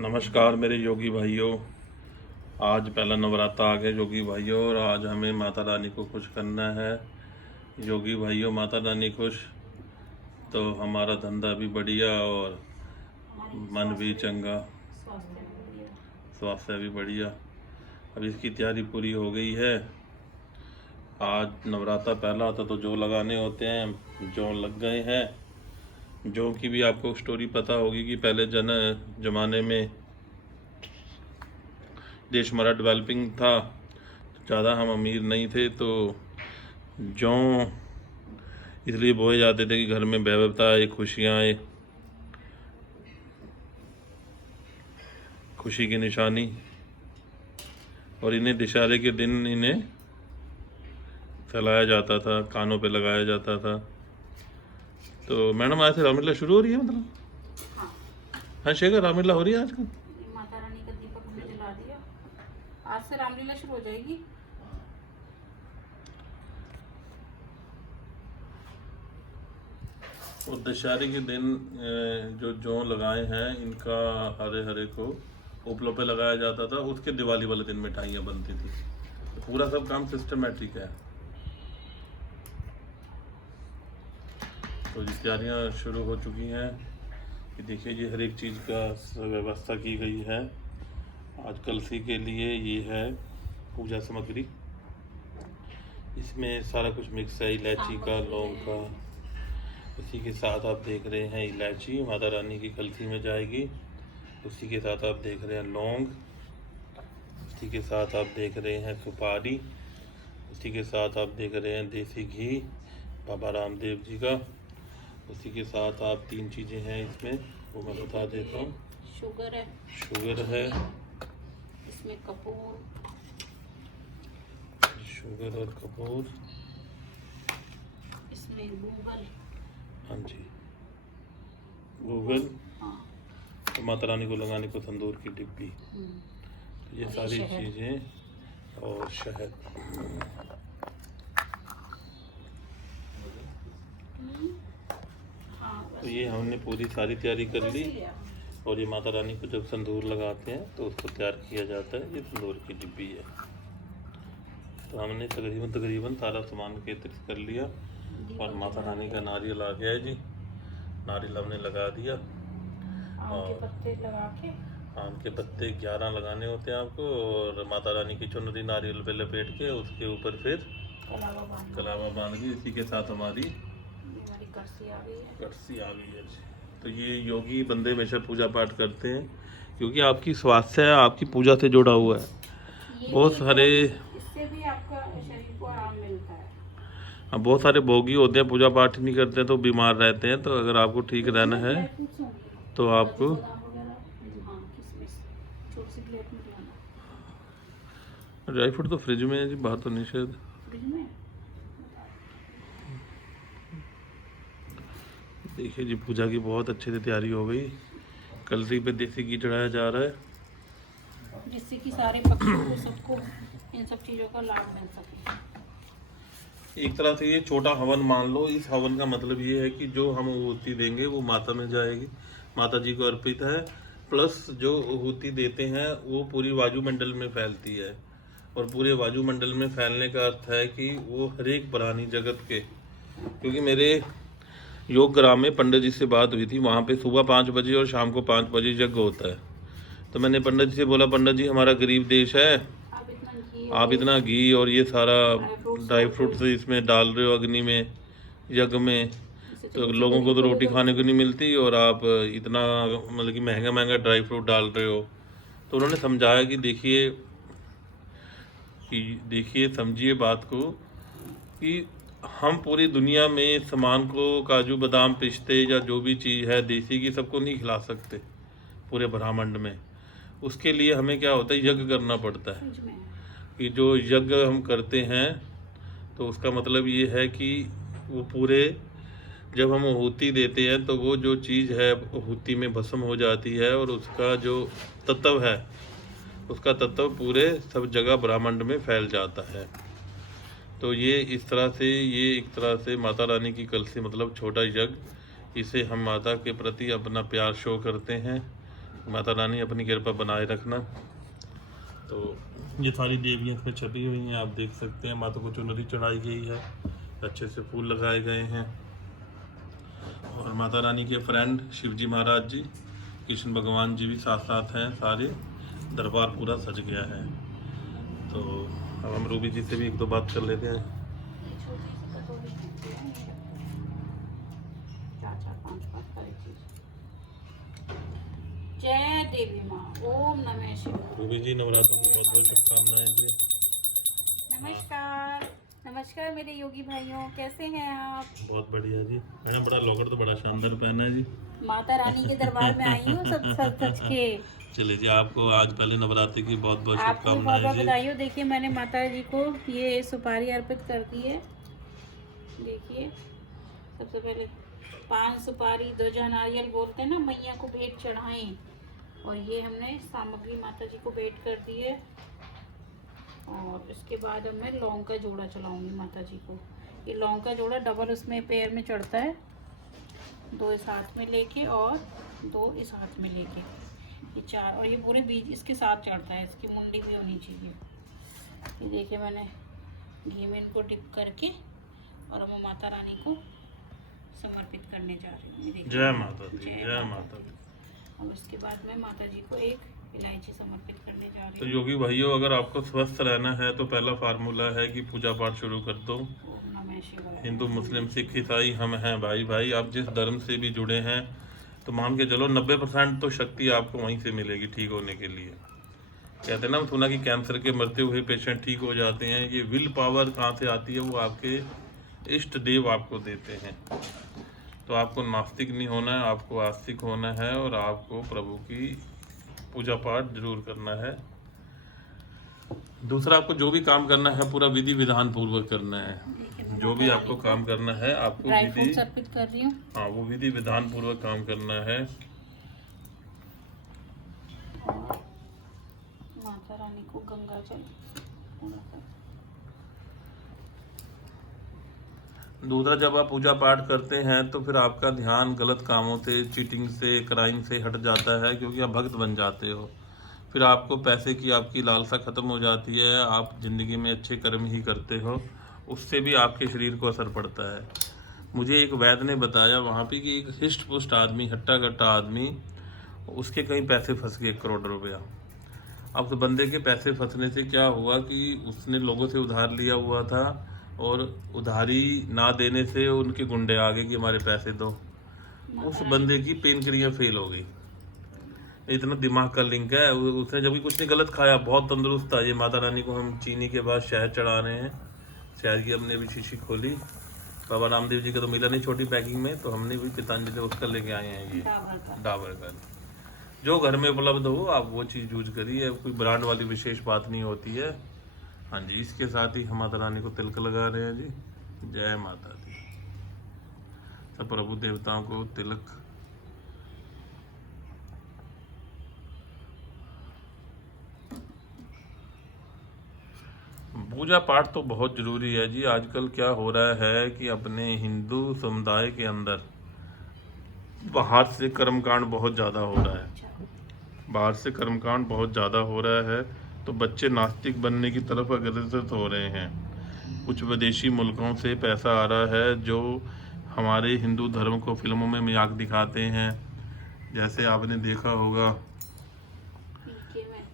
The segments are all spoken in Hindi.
नमस्कार मेरे योगी भाइयों। आज पहला नवरात्र आ गया योगी भाइयों, और आज हमें माता रानी को खुश करना है। योगी भाइयों, माता रानी खुश तो हमारा धंधा भी बढ़िया और मन भी चंगा, स्वास्थ्य भी बढ़िया। अब इसकी तैयारी पूरी हो गई है। आज नवरात्र पहला होता तो जौ लगाने होते हैं, जौ लग गए हैं। जौ की भी आपको स्टोरी पता होगी कि पहले जमाने में देश हमारा डेवलपिंग था, ज़्यादा हम अमीर नहीं थे, तो जौ इसलिए बोए जाते थे कि घर में वैभवता आए, खुशियाँ आए, खुशी की निशानी। और इन्हें दशहरे के दिन इन्हें फैलाया जाता था, कानों पे लगाया जाता था। तो मैडम आज से रामलीला शुरू हो रही है, मतलब? हाँ शेखर, रामलीला हो रही है आजकल। माता रानी का दीपक हमने जला दिया, आज से रामलीला शुरू हो जाएगी। और दशहरे के दिन जो जौ लगाए हैं, इनका हरे हरे को उपलों पे लगाया जाता था। उसके दिवाली वाले दिन मिठाइयाँ बनती थी। तो पूरा सब काम सिस्टमेटिक है। तो ये तैयारियाँ शुरू हो चुकी हैं। ये देखिए, ये हर एक चीज़ का व्यवस्था की गई है। आज कलसी के लिए ये है पूजा सामग्री। इसमें सारा कुछ मिक्स है, इलायची का, लौंग का। इसी के साथ आप देख रहे हैं इलायची माता रानी की कलसी में जाएगी। उसी के साथ आप देख रहे हैं लौंग। उसी के साथ आप देख रहे हैं सुपारी। उसी के साथ आप देख रहे हैं देसी घी बाबा रामदेव जी का। उसी के साथ आप 3 चीज़ें हैं इसमें, वो मैं बता देता हूँ। शुगर है, शुगर है, इसमें कपूर, शुगर और कपूर, इसमें गूगल। हाँ जी, गूगल। हाँ। तो माता रानी को लगाने को तंदूर की डिब्बी। तो ये सारी चीज़ें और शहद। तो ये हमने पूरी सारी तैयारी कर ली। और ये माता रानी को जब तंदूर लगाते हैं तो उसको तैयार किया जाता है। ये तंदूर की डिब्बी है। तो हमने तकरीबन सारा सामान एकत्रित कर लिया। और माता रानी का नारियल आ गया है जी। नारियल हमने लगा दिया। आम के पत्ते लगा के, आम के पत्ते 11 लगाने होते हैं आपको। और माता रानी की चुनरी नारियल पे लपेट के उसके ऊपर फिर कलावा बांध के, इसी के साथ हमारी कड़सी आ गई है। कड़सी आ गई है जी। तो ये योगी बंदे हमेशा पूजा पाठ करते हैं, क्योंकि आपकी स्वास्थ्य है, आपकी पूजा से जुड़ा हुआ है। बहुत सारे, इससे भी आपका शरीर को आराम मिलता है। अब बहुत सारे भोगी होते हैं, पूजा पाठ नहीं करते तो बीमार रहते हैं। तो अगर आपको ठीक रहना है तो आपको ड्राई फ्रूट तो फ्रिज में है जी, बाहर तो नहीं शायद। देखिए जी, पूजा की बहुत अच्छे से तैयारी हो गई। कलसी पे देसी घी चढ़ाया जा रहा है, जिससे कि सारे पक्षियों को, सबको इन सब चीज़ों का लाभ मिल सके। एक तरह से ये छोटा हवन मान लो। इस हवन का मतलब ये है कि जो हम आहुति देंगे वो माता में जाएगी, माता जी को अर्पित है। प्लस जो आहुति देते हैं वो पूरी वायुमंडल में फैलती है। और पूरे वायुमंडल में फैलने का अर्थ है कि वो हर एक प्राणी जगत के, क्योंकि मेरे योग ग्राम में पंडित जी से बात हुई थी। वहाँ पे सुबह 5 बजे और शाम को 5 बजे यज्ञ होता है। तो मैंने पंडित जी से बोला, पंडित जी हमारा गरीब देश है, आप इतना घी और ये सारा ड्राई फ्रूट्स इसमें डाल रहे हो अग्नि में, यज्ञ में, तो लोगों को तो रोटी खाने को नहीं मिलती, और आप इतना मतलब कि महंगा महंगा ड्राई फ्रूट डाल रहे हो। तो उन्होंने समझाया कि देखिए समझिए बात को, कि हम पूरी दुनिया में सामान को, काजू बादाम पिस्ते या जो भी चीज़ है देसी की, सबको नहीं खिला सकते पूरे ब्रह्मांड में। उसके लिए हमें क्या होता है, यज्ञ करना पड़ता है। कि जो यज्ञ हम करते हैं तो उसका मतलब ये है कि वो पूरे, जब हम आहुति देते हैं तो वो जो चीज़ है आहुति में भस्म हो जाती है, और उसका जो तत्व है, उसका तत्व पूरे सब जगह ब्रह्मांड में फैल जाता है। तो ये इस तरह से, ये एक तरह से माता रानी की कलसी मतलब छोटा यज्ञ, इसे हम माता के प्रति अपना प्यार शो करते हैं। माता रानी अपनी कृपा बनाए रखना। तो ये सारी देवियाँ इसमें छपी हुई हैं, आप देख सकते हैं। माता को चुनरी चढ़ाई गई है, अच्छे से फूल लगाए गए हैं। और माता रानी के फ्रेंड शिवजी महाराज जी, कृष्ण भगवान जी भी साथ साथ हैं। सारे दरबार पूरा सज गया है। तो अब हम रूबी जी से भी एक दो बात कर लेते हैं। ये छोटी सी कटोरी मिलती है, ये रखते हैं। 4-4, 5-5 सारी चीज। जय देवी माँ, ओम नमः शिवाय। रूबी जी, नवरात्रि की बहुत बहुत शुभकामनाएं जी। नमस्कार, नमस्कार मेरे योगी भाइयों, कैसे हैं आप? बहुत बढ़िया जी। मैंने बड़ा लॉकेट तो बड़ा शानदार पहना है जी। माता रानी के दरबार में आई हूँ सब सच सच के। चलिए जी, आपको आज पहले नवरात्रि की बहुत बहुत आपको भी बहुत शुभकामनाएं बहुत जी। बधाई हो। देखिए मैंने माता जी को ये सुपारी अर्पित कर दी है। देखिए सबसे पहले 5 सुपारी 2 नारियल बोलते हैं ना, मैया को भेंट चढ़ाएं। और ये हमने सामग्री माता जी को भेंट कर दी है। और इसके बाद अब मैं लौंग का जोड़ा चलाऊंगी माता जी को। ये लौंग का जोड़ा डबल उसमें पैर में चढ़ता है, 2 इस हाथ में लेके और 2 इस हाथ में लेके, ये 4। और ये पूरे बीच इसके साथ चढ़ता है, इसकी मुंडी भी होनी चाहिए। ये देखिए मैंने घी में इनको डिप करके और मैं माता रानी को समर्पित करने जा रही हूँ। ये देखिए। जय माता दी, जय माता दी। और उसके बाद मैं माता जी को एक इलायची समर्पित करने जा तो रही हूँ। योगी भाइयों, अगर आपको स्वस्थ रहना है तो पहला फार्मूला है कि पूजा पाठ शुरू कर दो। ओम नमः शिवाय। हिंदू, मुस्लिम, सिख, ईसाई हम हैं भाई भाई। आप जिस धर्म से भी जुड़े हैं तो मान के चलो 90% तो शक्ति आपको वहीं से मिलेगी ठीक होने के लिए। कहते हैं ना, सुना कि कैंसर के मरते हुए पेशेंट ठीक हो जाते हैं। ये विल पावर कहाँ से आती है? वो आपके इष्ट देव आपको देते हैं। तो आपको नास्तिक नहीं होना है, आपको आस्तिक होना है और आपको प्रभु की पूजा पाठ जरूर करना है। दूसरा, आपको जो भी काम करना है पूरा विधि विधान पूर्वक करना है। जो भी आपको काम करना है आपको ड्राई विधि, फ्रूट्स अर्पित कर रही हूँ। हाँ, वो विधि विधान पूर्वक काम करना है। और माता रानी को गंगा जल। दूसरा, जब आप पूजा पाठ करते हैं तो फिर आपका ध्यान गलत कामों से, चीटिंग से, क्राइम से हट जाता है, क्योंकि आप भक्त बन जाते हो। फिर आपको पैसे की आपकी लालसा खत्म हो जाती है। आप जिंदगी में अच्छे कर्म ही करते हो, उससे भी आपके शरीर को असर पड़ता है। मुझे एक वैद्य ने बताया वहाँ पे कि एक हिस्ट पुष्ट आदमी, हट्टा कट्टा आदमी, उसके कहीं पैसे फंस गए 1 करोड़ रुपया। अब तो बंदे के पैसे फंसने से क्या हुआ कि उसने लोगों से उधार लिया हुआ था और उधारी ना देने से उनके गुंडे आ गए कि हमारे पैसे दो। उस बंदे की पेनक्रियां फेल हो गई। इतना दिमाग का लिंक है। उसने जब भी कुछ नहीं गलत खाया, बहुत तंदुरुस्त था। ये माता रानी को हम चीनी के बाद शहद चढ़ा रहे हैं। शहद की हमने भी शीशी खोली। बाबा रामदेव जी का तो मिला नहीं छोटी पैकिंग में, तो हमने भी पितांजलि से उसका लेके आए हैं। ये डाबर का जो घर में उपलब्ध हो आप वो चीज़ यूज करिए। कोई ब्रांड वाली विशेष बात नहीं होती है। हाँ जी, इसके साथ ही हम माता रानी को तिलक लगा रहे हैं जी। जय माता दी। सब प्रभु देवताओं को तिलक। पूजा पाठ तो बहुत जरूरी है जी। आजकल क्या हो रहा है कि अपने हिंदू समुदाय के अंदर बाहर से कर्मकांड बहुत ज़्यादा हो रहा है। बाहर से कर्मकांड बहुत ज़्यादा हो रहा है, तो बच्चे नास्तिक बनने की तरफ अग्रसर हो रहे हैं। कुछ विदेशी मुल्कों से पैसा आ रहा है जो हमारे हिंदू धर्म को फिल्मों में मजाक दिखाते हैं। जैसे आपने देखा होगा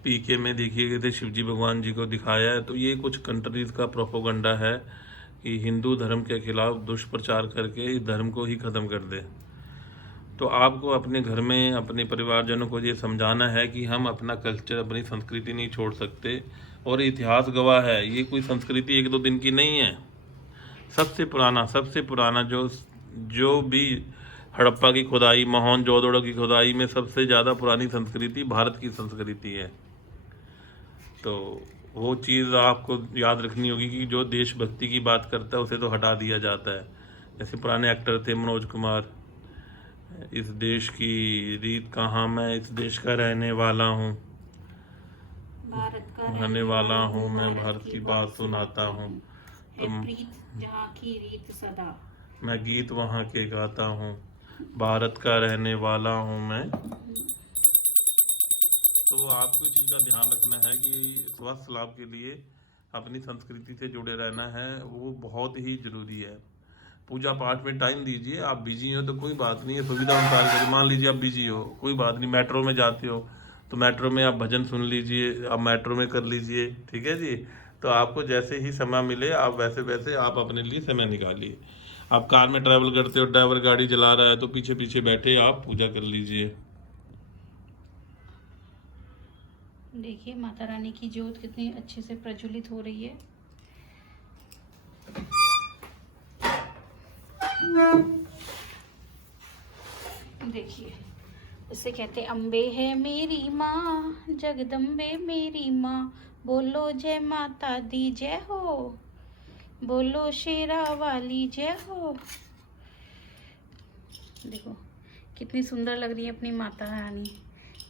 पीके में देखिए गए थे, शिवजी भगवान जी को दिखाया है। तो ये कुछ कंट्रीज का प्रोपोगंडा है कि हिंदू धर्म के खिलाफ दुष्प्रचार करके इस धर्म को ही ख़त्म कर दे। तो आपको अपने घर में अपने परिवारजनों को ये समझाना है कि हम अपना कल्चर, अपनी संस्कृति नहीं छोड़ सकते। और इतिहास गवाह है, ये कोई संस्कृति 1-2 दिन की नहीं है। सबसे पुराना जो भी हड़प्पा की खुदाई, मोहनजोदड़ो की खुदाई में सबसे ज़्यादा पुरानी संस्कृति भारत की संस्कृति है। तो वो चीज़ आपको याद रखनी होगी कि जो देशभक्ति की बात करता है उसे तो हटा दिया जाता है। जैसे पुराने एक्टर थे मनोज कुमार, इस देश की रीत कहाँ, मैं इस देश का रहने वाला हूँ, रहने वाला हूँ, मैं भारत की बात सुनाता हूँ। तो जहाँ की रीत सदा, मैं गीत वहाँ के गाता हूँ, भारत का रहने वाला हूँ मैं। तो आपको इस चीज़ का ध्यान रखना है कि स्वास्थ्य लाभ के लिए अपनी संस्कृति से जुड़े रहना है, वो बहुत ही जरूरी है। पूजा पाठ में टाइम दीजिए। आप बिजी हो तो कोई बात नहीं है, सुविधा अनुसार करिए। मान लीजिए आप बिजी हो, कोई बात नहीं, मेट्रो में जाते हो तो मेट्रो में आप भजन सुन लीजिए, आप मेट्रो में कर लीजिए, ठीक है जी। तो आपको जैसे ही समय मिले आप वैसे वैसे आप अपने लिए समय निकालिए। आप कार में ट्रैवल करते हो, ड्राइवर गाड़ी चला रहा है तो पीछे पीछे बैठे आप पूजा कर लीजिए। देखिए माता रानी की ज्योत कितनी अच्छे से प्रज्वलित हो रही है। देखिए इसे कहते अम्बे है मेरी माँ, जगदम्बे मेरी माँ, बोलो जय माता दी जय हो, बोलो शेरा वाली जय हो। देखो कितनी सुंदर लग रही है अपनी माता रानी।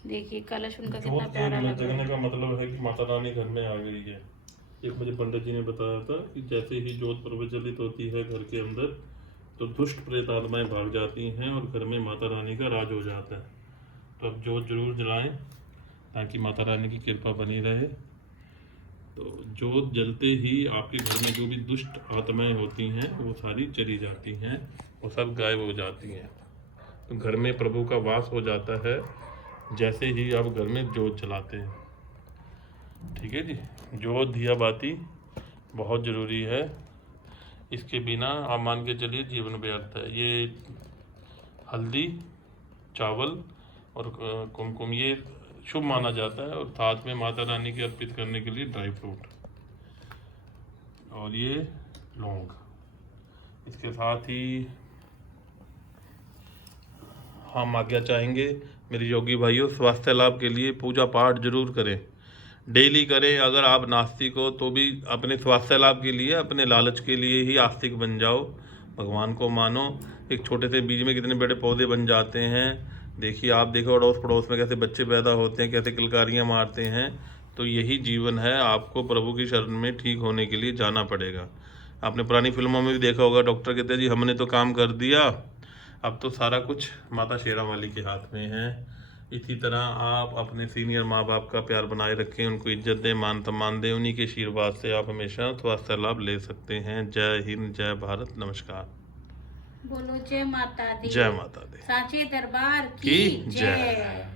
देखिए कलश उनका कितना प्यारा लग रहा है। का मतलब है कि माता रानी घर में आ गई है। एक मुझे पंडित जी ने बताया था कि जैसे ही जोत प्रज्वलित होती है घर के अंदर तो दुष्ट प्रेत आत्माएं भाग जाती हैं और घर में माता रानी का राज हो जाता है। तो अब जोत जरूर जलाएं ताकि माता रानी की कृपा बनी रहे। तो जोत जलते ही आपके घर में जो भी दुष्ट आत्माएं होती हैं वो सारी चली जाती हैं, वो सब गायब हो जाती हैं। तो घर में प्रभु का वास हो जाता है जैसे ही आप घर में जोत जलाते हैं, ठीक है जी। जोत दिया बाती बहुत ज़रूरी है, इसके बिना आप मान के चलिए जीवन व्यर्थ है। ये हल्दी, चावल और कुमकुम ये शुभ माना जाता है, और साथ में माता रानी के अर्पित करने के लिए ड्राई फ्रूट और ये लौंग। इसके साथ ही हम आज्ञा चाहेंगे मेरे योगी भाइयों, स्वास्थ्य लाभ के लिए पूजा पाठ जरूर करें, डेली करें। अगर आप नास्तिक हो तो भी अपने स्वास्थ्य लाभ के लिए, अपने लालच के लिए ही आस्तिक बन जाओ, भगवान को मानो। एक छोटे से बीज में कितने बड़े पौधे बन जाते हैं। देखिए आप देखो अड़ोस पड़ोस में कैसे बच्चे पैदा होते हैं, कैसे किलकारियाँ मारते हैं। तो यही जीवन है, आपको प्रभु की शरण में ठीक होने के लिए जाना पड़ेगा। आपने पुरानी फिल्मों में भी देखा होगा, डॉक्टर कहते हैं जी हमने तो काम कर दिया, अब तो सारा कुछ माता शेरा वाली के हाथ में है। इसी तरह आप अपने सीनियर माँ बाप का प्यार बनाए रखें, उनको इज्जत दें, मान सम्मान दें। उन्हीं के आशीर्वाद से आप हमेशा स्वास्थ्य लाभ ले सकते हैं। जय हिंद, जय भारत, नमस्कार। बोलो जय माता दी, जय माता दी, सांचे दरबार की की जय। जय।